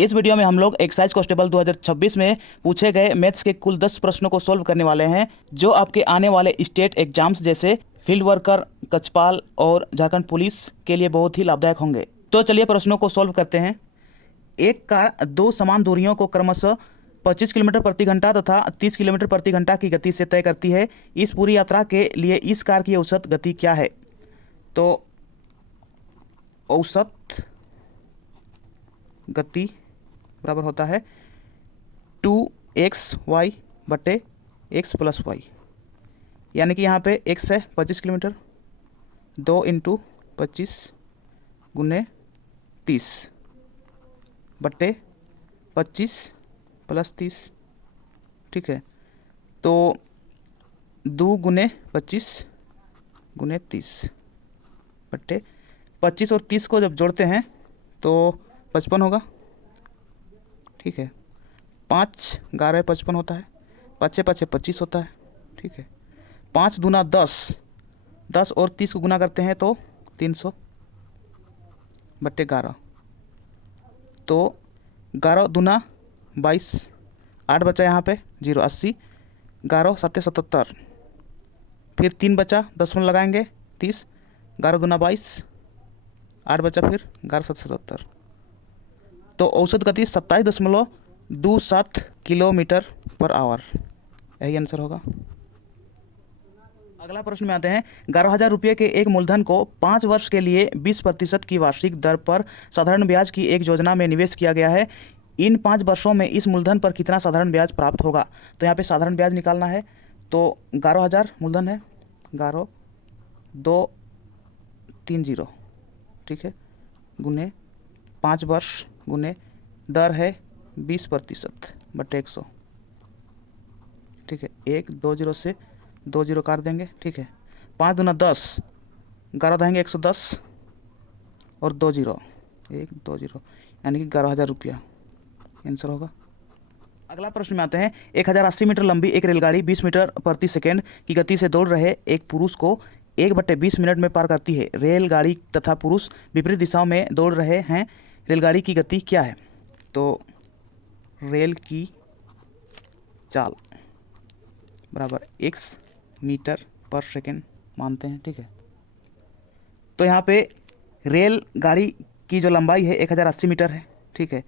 इस वीडियो में हम लोग एक्साइज कांस्टेबल 2026 में पूछे गए मैथ्स के कुल 10 प्रश्नों को सॉल्व करने वाले हैं, जो आपके आने वाले स्टेट एग्जाम्स जैसे फील्ड वर्कर, कचपाल और झारखंड पुलिस के लिए बहुत ही लाभदायक होंगे। तो चलिए प्रश्नों को सॉल्व करते हैं। एक कार दो समान दूरियों को क्रमशः 25 किलोमीटर प्रति घंटा तथा 30 किलोमीटर प्रति घंटा की गति से तय करती है। इस पूरी यात्रा के लिए इस कार की औसत गति क्या है? तो औसत गति बराबर होता है 2xy बटे x प्लस वाई, यानी कि यहाँ पे x है 25 किलोमीटर, 2 इंटू 25 गुने 30 बटे 25 प्लस 30। ठीक है, तो 2 गुने 25 गुने 30 बटे 25 और 30 को जब जोड़ते हैं तो 55 होगा। ठीक है, 5 11 55 होता है, 5 5 25 होता है। ठीक है, 5 दूना 10, 10 और 30 को गुना करते हैं तो 300 बट्टे 11, तो 11 दूना 22, 8 बचा यहाँ पे 0, 80, 11 7 77, फिर 3 बचा, 10 में लगाएंगे 30, 11 दूना 22, 8 बचा, फिर 11 7 77, तो औसत गति 27.27 किलोमीटर पर आवर, यही आंसर होगा। अगला प्रश्न में आते हैं। 11,000 रुपये के एक मूलधन को 5 वर्ष के लिए 20% की वार्षिक दर पर साधारण ब्याज की एक योजना में निवेश किया गया है। इन 5 वर्षों में इस मूलधन पर कितना साधारण ब्याज प्राप्त होगा? तो यहाँ पे साधारण ब्याज निकालना है। तो 11,000 मूलधन है, 11 2 3 0, ठीक है, गुने 5 वर्ष गुने दर है 20% बटे 100। ठीक है, 1 2 0 से 2 0 काट देंगे। ठीक है, 5 दूना 10, 11 देंगे 110 और 2 0, 1 2 0, यानी कि 11,000 रुपया आंसर होगा। अगला प्रश्न में आते हैं। 1080 मीटर लंबी एक रेलगाड़ी 20 मीटर प्रति सेकेंड की गति से दौड़ रहे एक पुरुष को 1/20 मिनट में पार करती है। रेलगाड़ी तथा पुरुष विपरीत दिशाओं में दौड़ रहे हैं, रेलगाड़ी की गति क्या है? तो रेल की चाल बराबर x मीटर पर सेकेंड मानते हैं। ठीक है, तो यहाँ पे रेल गाड़ी की जो लंबाई है 1080 मीटर है। ठीक है,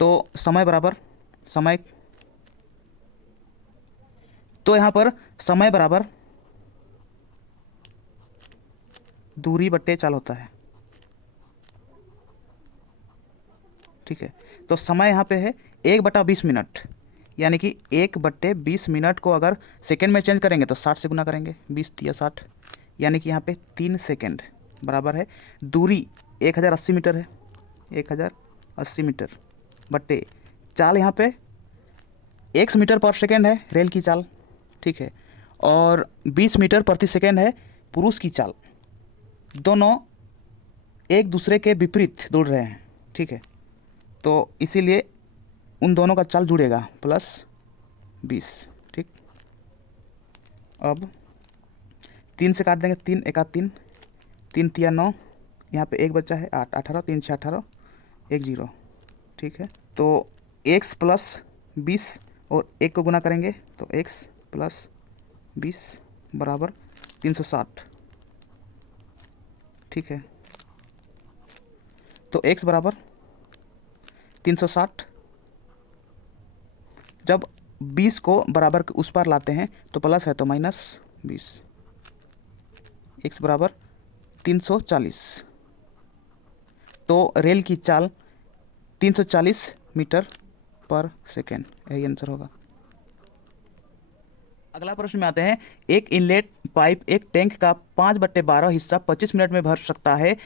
तो समय बराबर समय, तो यहाँ पर समय बराबर दूरी बट्टे चाल होता है। ठीक है, तो समय यहाँ पे है 1/20 मिनट, यानी कि 1/20 मिनट को अगर सेकेंड में चेंज करेंगे तो 60 से गुना करेंगे, 20 या 60, यानी कि यहाँ पे 3 सेकेंड बराबर है दूरी 1080 मीटर है, 1080 मीटर बट्टे चाल, यहाँ पे x मीटर पर सेकेंड है रेल की चाल। ठीक है, और 20 मीटर प्रति सेकेंड है पुरुष की चाल। दोनों एक दूसरे के विपरीत दौड़ रहे हैं। ठीक है, तो इसीलिए उन दोनों का चाल जुड़ेगा प्लस 20। ठीक, अब 3 से काट देंगे, 3 1 3, 3 3 9, यहाँ पे 1 बच्चा है 8, 18, 3 6 18, 1 0। ठीक है, तो x प्लस 20 और 1 को गुना करेंगे तो x प्लस 20 बराबर 360। ठीक है, तो x बराबर 360, जब 20 को बराबर के उस पार लाते हैं तो प्लस है तो माइनस 20, x बराबर 340, तो रेल की चाल 340 मीटर पर सेकेंड, यही आंसर होगा। अगला प्रश्न में आते हैं। एक इनलेट पाइप एक टैंक का 5/12 हिस्सा 25 मिनट में भर सकता है।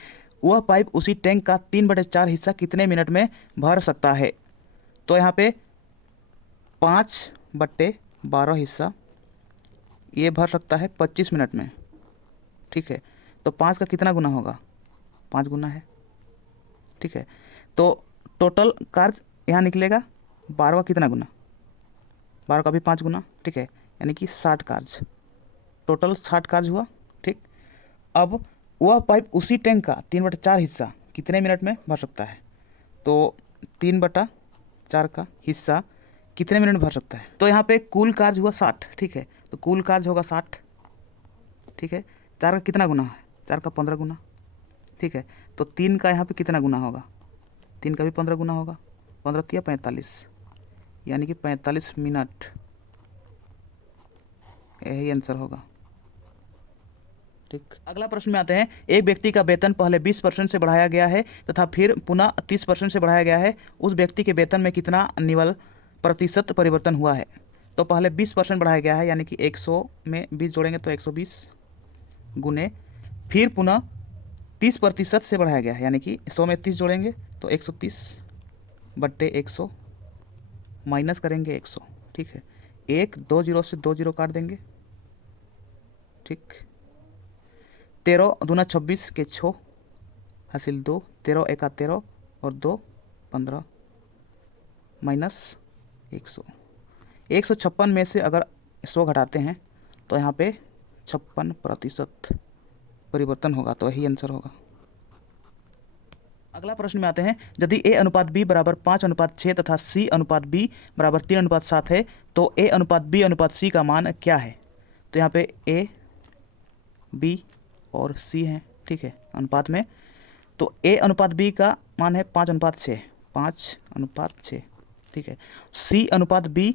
वह पाइप उसी टैंक का 3/4 हिस्सा कितने मिनट में भर सकता है? तो यहाँ पे 5/12 हिस्सा ये भर सकता है 25 मिनट में। ठीक है, तो 5 का कितना गुना होगा? 5 गुना है। ठीक है, तो टोटल कार्ज यहाँ निकलेगा 12 का कितना गुना? 12 का भी 5 गुना। ठीक है, यानी कि 60 कार्ज, टोटल 60 कार्ज हुआ। ठीक, अब वह पाइप उसी टैंक का 3/4 हिस्सा कितने मिनट में भर सकता है? तो 3/4 4 का हिस्सा कितने मिनट भर सकता है। तो यहाँ पे कुल कार्य हुआ 60, ठीक है, तो कुल कार्य होगा 60, ठीक है। 4 का कितना गुना है, 4 का 15 गुना, ठीक है। तो 3 का यहाँ पे कितना गुना होगा, 3 का भी 15 गुना होगा, 15 तिया 45, यानी कि 45 मिनट, यही आंसर होगा, ठीक। अगला प्रश्न में आते हैं, एक व्यक्ति का वेतन पहले 20% से बढ़ाया गया है तथा फिर पुनः 30% से बढ़ाया गया है, उस व्यक्ति के वेतन में कितना निवल प्रतिशत परिवर्तन हुआ है। तो पहले 20% बढ़ाया गया है, यानी कि 100 में 20 जोड़ेंगे तो 120 गुने, फिर पुनः 30% से बढ़ाया गया है, यानी कि 100 में 30 जोड़ेंगे तो 130 बट्टे 100 माइनस करेंगे 100, ठीक है। 1 2 जीरो से 2 जीरो काट देंगे, ठीक। 13 दूना 26 के 6 हासिल 2, 13 एका 13 और 2 15 माइनस 100। 156 में से अगर 100 घटाते हैं तो यहाँ पे 56% परिवर्तन होगा, तो यही आंसर होगा। अगला प्रश्न में आते हैं, यदि a अनुपात b बराबर 5:6 तथा c अनुपात b बराबर 3:7 है तो a अनुपात b अनुपात c का मान क्या है। तो यहाँ पे a b और c है, ठीक है, अनुपात में। तो a अनुपात b का मान है 5:6, 5:6, ठीक है। c अनुपात b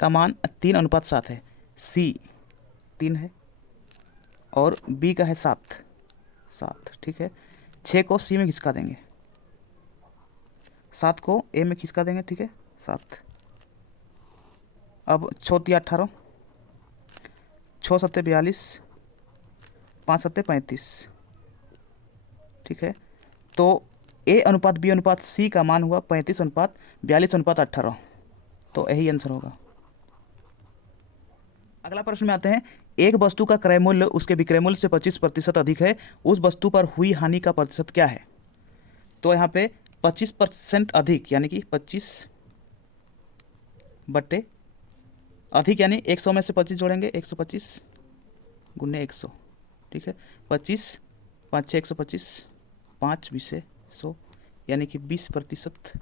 का मान 3:7 है, c 3 है और b का है 7, ठीक है। 6 को c में खिसका देंगे, 7 को a में खिसका देंगे, ठीक है, 7। अब 6 तिया 18, 6 सत्ते 42, 5 सत्ते 35, ठीक है। तो a अनुपात b अनुपात c का मान हुआ 35:42:18, तो यही आंसर होगा। अगला प्रश्न में आते हैं, एक वस्तु का क्रय मूल्य उसके विक्रय मूल्य से 25% अधिक है, उस वस्तु पर हुई हानि का प्रतिशत क्या है। तो यहाँ पे 25% अधिक, यानी कि 25 बट्टे अधिक, यानी 100 में से 25 जोड़ेंगे 125 गुने 100, ठीक है। 25 5 6 125, 5 20 100, यानी कि 20%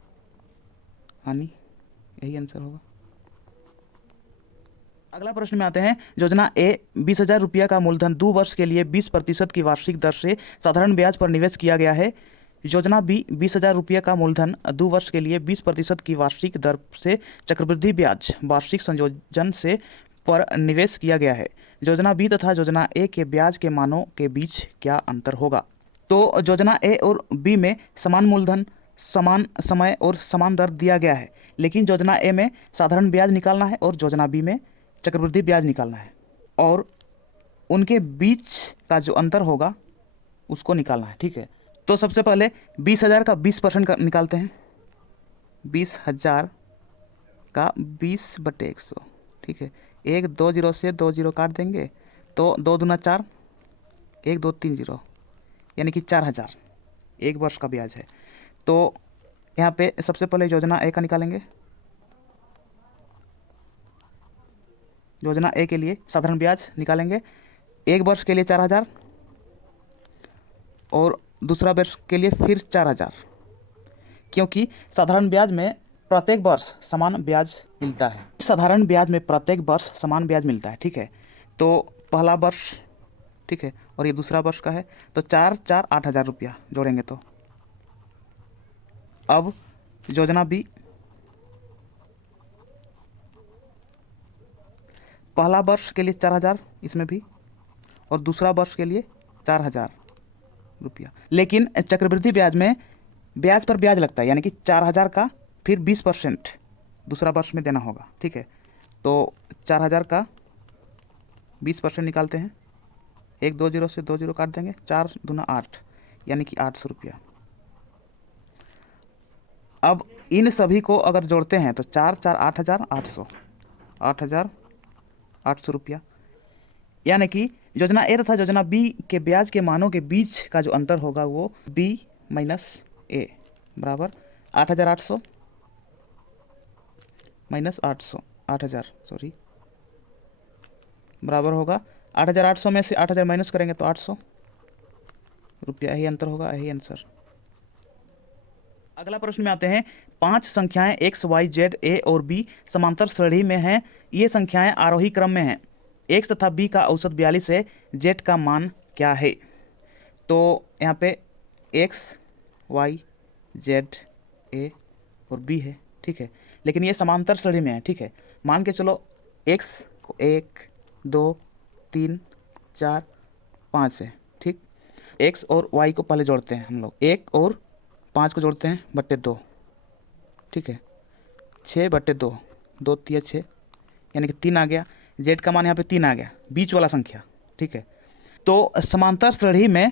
हानि, यही आंसर होगा। अगला प्रश्न में आते हैं, योजना ए 20,000 रुपये का मूलधन 2 वर्ष के लिए 20% की वार्षिक दर से साधारण ब्याज पर निवेश किया गया है। योजना बी 20,000 रुपये का मूलधन 2 वर्ष के लिए 20% की वार्षिक दर से चक्रवृद्धि ब्याज वार्षिक संयोजन से पर निवेश किया गया है। योजना बी तथा योजना ए के ब्याज के मानों के बीच क्या अंतर होगा। तो योजना ए और बी में समान मूलधन, समान समय और समान दर दिया गया है, लेकिन योजना ए में साधारण ब्याज निकालना है और योजना बी में चक्रवृद्धि ब्याज निकालना है, और उनके बीच का जो अंतर होगा उसको निकालना है, ठीक है। तो सबसे पहले 20,000 का 20% निकालते हैं, 20,000 का 20/100, ठीक है। 1 2 जीरो से 2 जीरो काट देंगे तो 2 दूना 4, 1 2 3 जीरो, यानी कि 4,000 एक वर्ष का ब्याज है। तो यहाँ पे सबसे पहले योजना ए का निकालेंगे। योजना ए के लिए साधारण ब्याज निकालेंगे, एक वर्ष के लिए 4,000 और दूसरा वर्ष के लिए फिर 4,000, क्योंकि साधारण ब्याज में प्रत्येक वर्ष समान ब्याज मिलता है। साधारण ब्याज में प्रत्येक वर्ष समान ब्याज मिलता है, ठीक है। तो पहला वर्ष, ठीक है, और ये दूसरा वर्ष का है, तो 4 4 8,000 रुपया जोड़ेंगे तो। अब योजना बी, पहला वर्ष के लिए 4,000 इसमें भी, और दूसरा वर्ष के लिए 4,000 रुपया, लेकिन चक्रवृद्धि ब्याज में ब्याज पर ब्याज लगता है, यानी कि 4,000 का फिर 20% दूसरा वर्ष में देना होगा, ठीक है। तो 4,000 का 20% निकालते हैं, 1 2 जीरो से 2 जीरो काट देंगे, 4 दूना 8, यानी कि 800 रुपया। अब इन सभी को अगर जोड़ते हैं तो 4 4 8,800, 8,800 रुपया, यानी कि योजना ए तथा योजना बी के ब्याज के मानों के बीच का जो अंतर होगा वो बी माइनस ए बराबर 8,800 माइनस 8,000 सॉरी बराबर होगा 8,800 में से 8,000 माइनस करेंगे तो 800 रुपया, यही अंतर होगा, यही आंसर। अगला प्रश्न में आते हैं, 5 संख्याएं एक्स वाई जेड ए और बी समांतर श्रेणी में हैं। ये संख्याएं आरोही क्रम में हैं। एक्स तथा बी का औसत 42 है। जेड का मान क्या है? तो यहाँ पे एक्स वाई जेड ए और बी है, ठीक है, लेकिन ये समांतर श्रेणी में है, ठीक है। मान के चलो एक्स को 1 2 3 4 5 है, ठीक। एक्स और वाई को पहले जोड़ते हैं हम लोग, 1 और 5 को जोड़ते हैं बट्टे 2, ठीक है, 6 बट्टे 2, 2 3 6 यानी कि 3 आ गया। जेड का मान यहाँ पे 3 आ गया, बीच वाला संख्या, ठीक है। तो समांतर श्रेणी में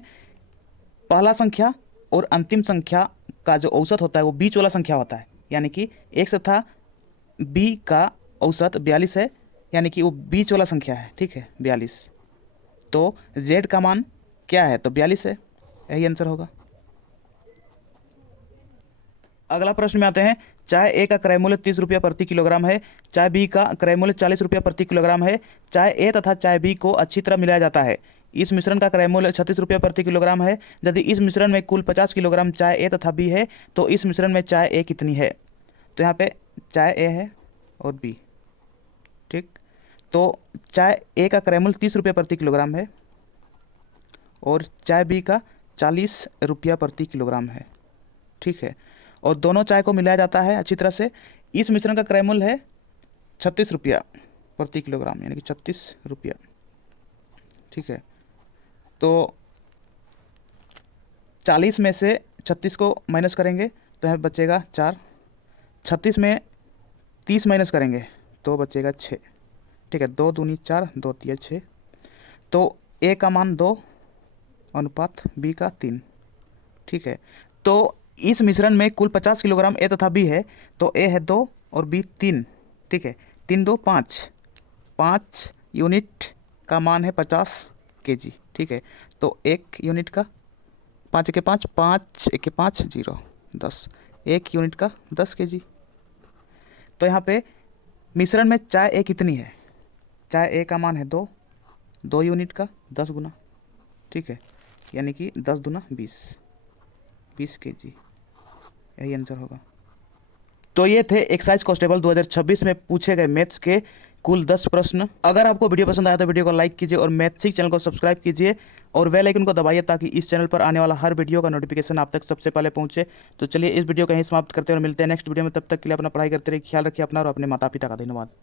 पहला संख्या और अंतिम संख्या का जो औसत होता है वो बीच वाला संख्या होता है, यानी कि एक्स तथा बी का औसत 42 है, यानी कि वो बीच वाला संख्या है, ठीक है, 42। तो जेड का मान क्या है? तो 42 है, यही आंसर होगा। अगला प्रश्न में आते हैं। चाय ए का क्रय मूल्य 30 रुपया प्रति किलोग्राम है। चाय बी का क्रय मूल्य 40 रुपया प्रति किलोग्राम है। चाय ए तथा चाय बी को अच्छी तरह मिलाया जाता है। इस मिश्रण का क्रय मूल्य 36 रुपया प्रति किलोग्राम है। यदि इस मिश्रण में कुल 50 किलोग्राम चाय ए तथा बी है तो इस मिश्रण में चाय ए कितनी है? तो यहाँ पे चाय ए है और बी, ठीक। तो चाय ए का क्रय मूल्य 30 रुपया प्रति किलोग्राम है और चाय बी का 40 रुपया प्रति किलोग्राम है, ठीक है। और दोनों चाय को मिलाया जाता है अच्छी तरह से। इस मिश्रण का क्रय मूल्य है 36 रुपया प्रति किलोग्राम, यानी कि 36 रुपया, ठीक है। तो 40 में से 36 को माइनस करेंगे तो यहाँ बचेगा 4। 36 में 30 माइनस करेंगे तो बचेगा 6, ठीक है। 2 दूनी 4, 2 तिया 6। तो ए का मान 2 अनुपात बी का 3, ठीक है। तो इस मिश्रण में कुल 50 किलोग्राम ए तथा बी है, तो ए है 2 और बी 3, ठीक है। 3 2 5, 5 यूनिट का मान है 50 केजी, ठीक है। तो 1 यूनिट का 5 के 5, 5 1 के 5 0 10, 1 यूनिट का 10 केजी। तो यहाँ पे मिश्रण में चाय ए कितनी है? चाय ए का मान है 2 यूनिट का 10 गुना, ठीक है, यानी कि 10 दूना 20 केजी, यही आंसर होगा। तो ये थे एक्साइज कांस्टेबल 2026 में पूछे गए मैथ्स के कुल 10 प्रश्न। अगर आपको वीडियो पसंद आया तो वीडियो को लाइक कीजिए और मैथ्सिक चैनल को सब्सक्राइब कीजिए और बेल आइकन को दबाइए ताकि इस चैनल पर आने वाला हर वीडियो का नोटिफिकेशन आप तक सबसे पहले पहुंचे। तो चलिए इस वीडियो को यहीं समाप्त करते हैं और मिलते हैं नेक्स्ट वीडियो में। तब तक के लिए अपना पढ़ाई करते रहिए, ख्याल रखिए अपना और अपने माता पिता का। धन्यवाद।